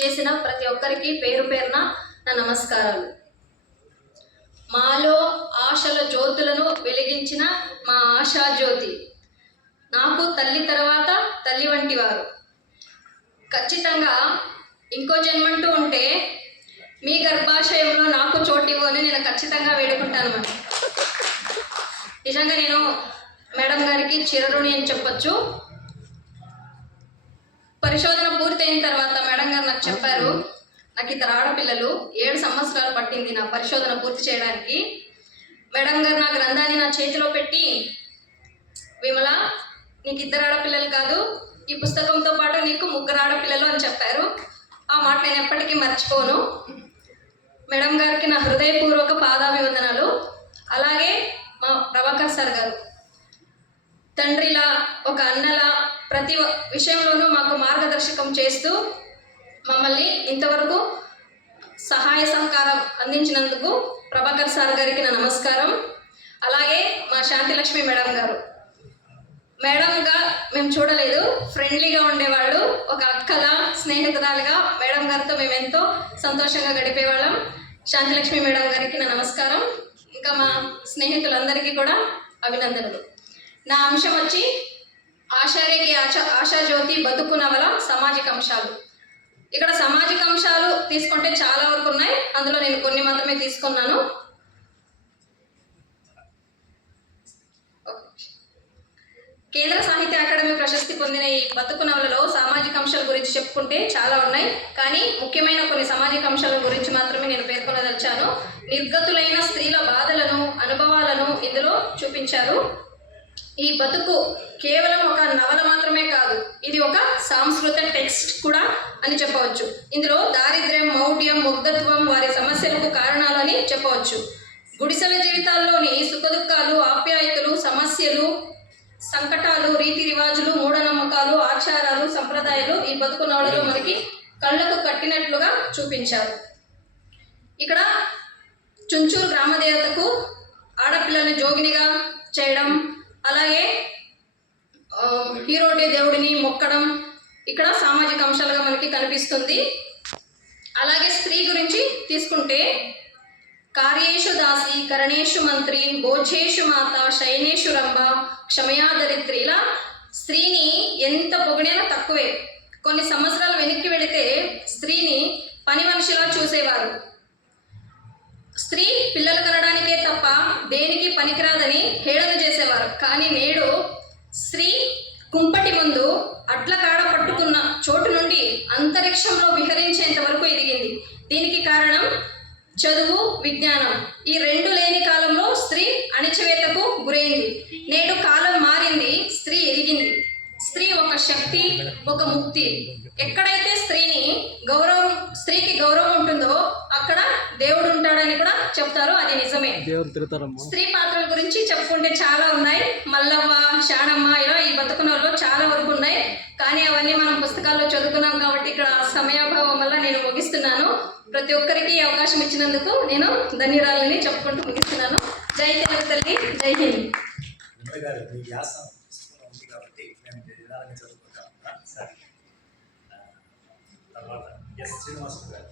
విచ్చేసిన ప్రతి ఒక్కరికి పేరు పేరున నా నమస్కారాలు. మాలో ఆశల జ్యోతులను వెలిగించిన మా ఆశా జ్యోతి, నాకు తల్లి తర్వాత తల్లి వంటి వారు. ఖచ్చితంగా ఇంకో జన్మంటూ ఉంటే మీ గర్భాశయంలో నాకు చోటు ఇవ్వని నేను ఖచ్చితంగా వేడుకుంటాను. మరి నిజంగా నేను మేడం గారికి చిరరుణి అని చెప్పొచ్చు. పరిశోధన పూర్తయిన తర్వాత మేడం గారు నాకు చెప్పారు, నాకు 2 ఆడపిల్లలు, 7 సంవత్సరాలు పట్టింది నా పరిశోధన పూర్తి చేయడానికి. మేడం గారు నా గ్రంథాన్ని నా చేతిలో పెట్టి, విమల నీకు 2 ఆడపిల్లలు కాదు, ఈ పుస్తకంతో పాటు నీకు 3 ఆడపిల్లలు అని చెప్పారు. ఆ మాట నేను ఎప్పటికీ మర్చిపోను. మేడం గారికి నా హృదయపూర్వక పాదాభివందనాలు. అలాగే మా ప్రభాకర్ సార్ గారు, తండ్రిలా ఒక అన్నలా ప్రతి విషయంలోనూ మాకు మార్గదర్శకం చేస్తూ మమ్మల్ని ఇంతవరకు సహాయ సహకారం అందించినందుకు ప్రభాకర్ సార్ గారికి నా నమస్కారం. అలాగే మా శాంతిలక్ష్మి మేడం గారు, మేడంగా మేము చూడలేదు, ఫ్రెండ్లీగా ఉండేవాళ్ళు, ఒక అక్కలా స్నేహితురాలుగా మేడం గారితో మేము ఎంతో సంతోషంగా గడిపేవాళ్ళం. శాంతిలక్ష్మి మేడం గారికి నా నమస్కారం. ఇంకా మా స్నేహితులందరికీ కూడా అభినందనలు. నా అంశం వచ్చి ఆశారేకి ఆశాజ్యోతి బతుకు నవల సామాజిక అంశాలు. ఇక్కడ సామాజిక అంశాలు తీసుకుంటే చాలా వరకు ఉన్నాయి, అందులో నేను కొన్ని మాత్రమే తీసుకున్నాను. కేంద్ర సాహిత్య అకాడమీ ప్రశస్తి పొందిన ఈ బతుకు నవలలో సామాజిక అంశాల గురించి చెప్పుకుంటే చాలా ఉన్నాయి, కానీ ముఖ్యమైన కొన్ని సామాజిక అంశాల గురించి మాత్రమే నేను పేర్కొనదలిచాను. నిర్గతులైన స్త్రీల బాధలను, అనుభవాలను ఇందులో చూపించారు. ఈ బతుకు కేవలం ఒక నవల మాత్రమే కాదు, ఇది ఒక సాంస్కృతిక టెక్స్ట్ కూడా అని చెప్పవచ్చు. ఇందులో దారిద్ర్యం, మౌఢ్యం, మొగ్గత్వం, వారి సమస్యలకు కారణాలు అని చెప్పవచ్చు. గుడిసెల జీవితాల్లోని సుఖదుఖాలు, ఆప్యాయతలు, సమస్యలు, సంకటాలు, రీతి రివాజులు, మూఢనమ్మకాలు, ఆచారాలు, సంప్రదాయాలు ఈ బతుకు నవలలో మనకి కళ్ళకు కట్టినట్లుగా చూపించారు. ఇక్కడ చుంచూరు గ్రామదేవతకు ఆడపిల్లల్ని జోగినిగా చేయడం, అలాగే హీరోడే దేవుడిని మొక్కడం ఇక్కడ సామాజిక అంశాలుగా మనకి కనిపిస్తుంది. అలాగే స్త్రీ గురించి తీసుకుంటే కార్యేషు దాసి, కరణేషు మంత్రి, భోజేషు మాత, శయనేషు రంభ, క్షమయా దరిద్రి, ఇలా స్త్రీని ఎంత పొగిడినా తక్కువే. కొన్ని సంవత్సరాలు వెనక్కి వెళితే స్త్రీని పని మనిషిలా చూసేవారు. స్త్రీ పిల్లలు కనడానికే తప్ప దేనికి పనికిరాదని హేళన చేసేవారు. కానీ నేడు స్త్రీ కుంపటి ముందు అట్ల కాడ పట్టుకున్న చోటు నుండి అంతరిక్షంలో విహరించేంత వరకు ఎదిగింది. దీనికి కారణం చదువు, విజ్ఞానం. ఈ 2 లేని కాలంలో స్త్రీ అణిచివేతకు గురైంది. నేడు కాలం మారింది, స్త్రీ ఎదిగింది. స్త్రీ ఒక శక్తి, ఒక ముక్తి. ఎక్కడైతే స్త్రీకి గౌరవం ఉంటుందో అక్కడ దేవుడు ఉంటాడని కూడా చెప్తారు, అది నిజమే. స్త్రీ పాత్రల గురించి చెప్పుకుంటే చాలా ఉన్నాయి. మల్లవ్వ, శాణమ్మ, ఇలా ఈ బతుకునలో చాలా వరకు ఉన్నాయి, కానీ అవన్నీ మనం పుస్తకాల్లో చదువుకున్నాం కాబట్టి ఇక్కడ సమయాభావం వల్ల నేను ముగిస్తున్నాను. ప్రతి ఒక్కరికి అవకాశం ఇచ్చినందుకు నేను ధన్యవాదాలని చెప్పుకుంటూ ముగిస్తున్నాను. జై తెలుగు తల్లి, జై హింద్. తర్వాత శ్రీనివాస్ గారు